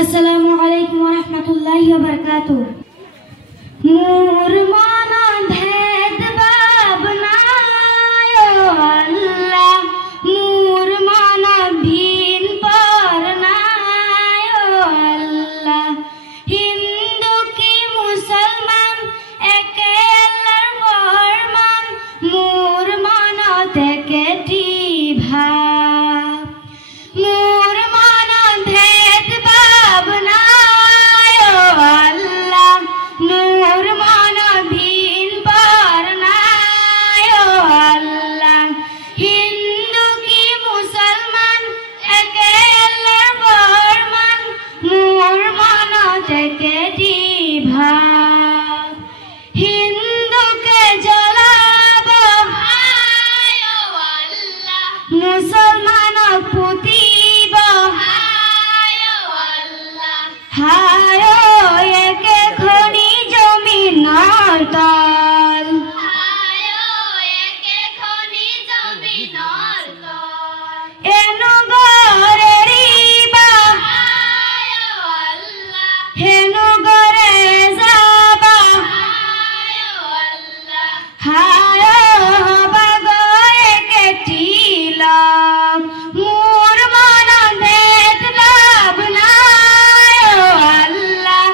আসসালামু আলাইকুম ওয়া রাহমাতুল্লাহি ওয়া বারাকাতুহু। মোর মানা ভেদ ভাবনায় আল্লাহ, মোর মানা ভিন পরনায় আল্লাহ। হিন্দু কি মুসলমান একে আল্লাহর ফরমান, মোর মানা থেকে ভাব। মোর মানা ভেদ ভাবনায় আল্লাহ, মোর মানা ভিন পরনায় আল্লাহ। হিন্দু কি মুসলমান একে আল্লাহর ফরমান, মোর মানা থেকে ভাব। হিন্দুকে জ্বলাব মুসলমান পুতিব, হায় একে খনি জমিনার তল, এনু গরে রিবা হেনু গরে যাবা, হায় বাগ একে টিলক। মোর মানা ভেদ ভাবনায় আল্লাহ,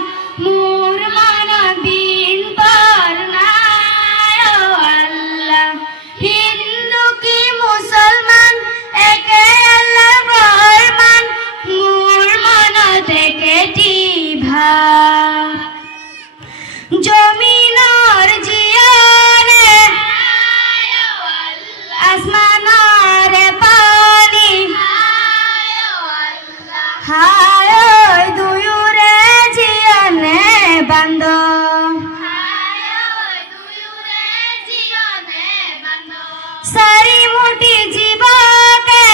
মোর মানা ভিন পরনায় আল্লাহ। হিন্দু কি মুসলমান একে আল্লাহর ফরমান, মোর মানা থেকে ভাব। জমিনার জিয়ারে আসমানার পানি, হায় দুয়ুরে জিয়ানে বান্দ, সারি মুটি জীবকে